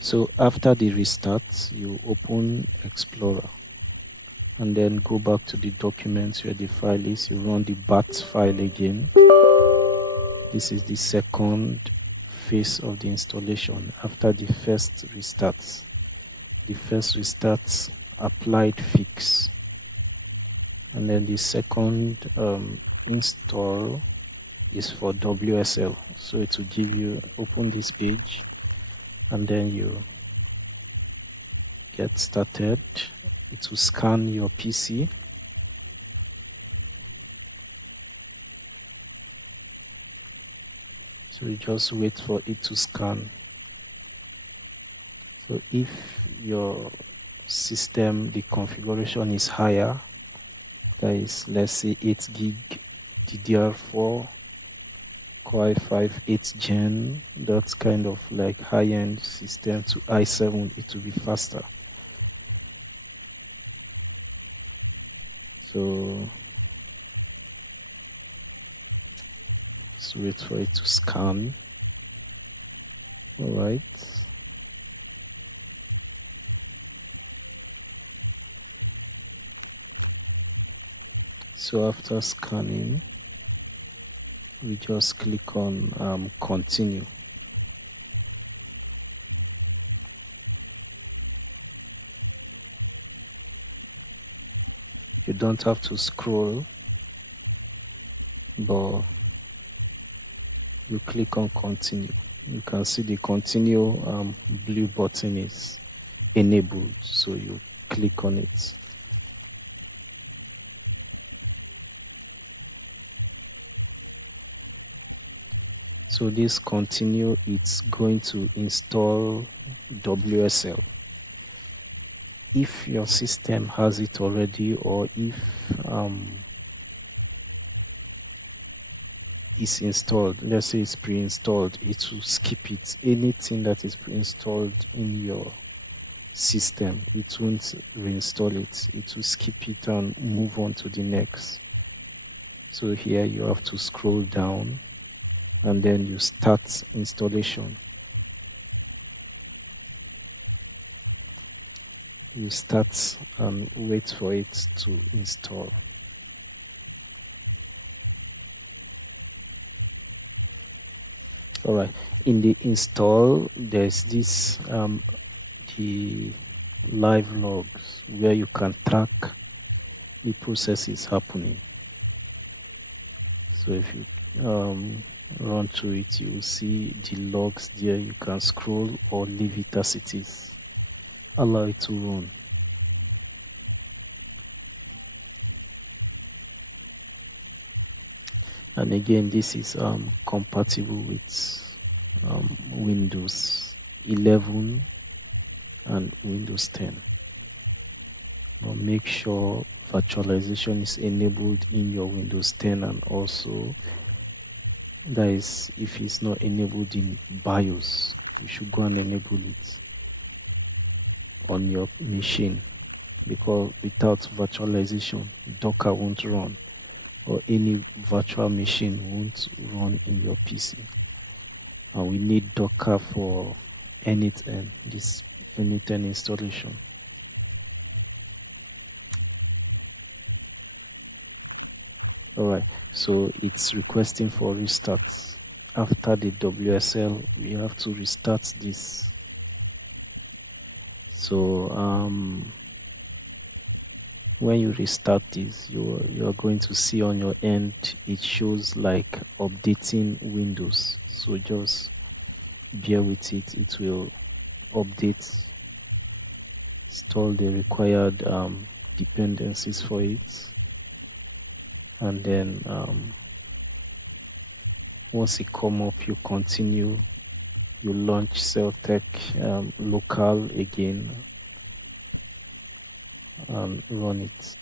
So after the restart, you open Explorer and then go back to the documents where the file is. You run the bat file again. This is the second phase of the installation after the first restart. The first restart applied fix, and then the second install is for WSL. So it will give you, open this page and then you get started. It will scan your PC. So you just wait for it to scan. So if your system, the configuration is higher, that is, let's say 8 gig DDR4 Core i5 8th gen, that's kind of like high-end system, to i7, it will be faster. So let's wait for it to scan. All right. So after scanning, we just click on continue. You don't have to scroll, but you click on continue. You can see the continue blue button is enabled, so you click on it. So this continue, it's going to install WSL. If your system has it already, or if it's installed, let's say it's pre-installed, it will skip it. Anything that is pre-installed in your system, it won't reinstall it. It will skip it and move on to the next. So here you have to scroll down and then you start installation. You start and wait for it to install. All right, in the install, there's this the live logs where you can track the processes happening. So if you run through it, you will see the logs there. You can scroll or leave it as it is. Allow it to run. And again, this is compatible with Windows 11 and Windows 10. But make sure virtualization is enabled in your Windows 10, and also that is, if it's not enabled in BIOS, you should go and enable it on your machine, because without virtualization, Docker won't run, or any virtual machine won't run in your PC. And we need Docker for n8n, this n8n installation. Alright, so it's requesting for restarts. After the WSL, we have to restart this. So when you restart this, you're going to see on your end, it shows like updating Windows. So just bear with it. It will update, install the required dependencies for it, and then once it come up, you continue. You launch Seltechai Local again and run it.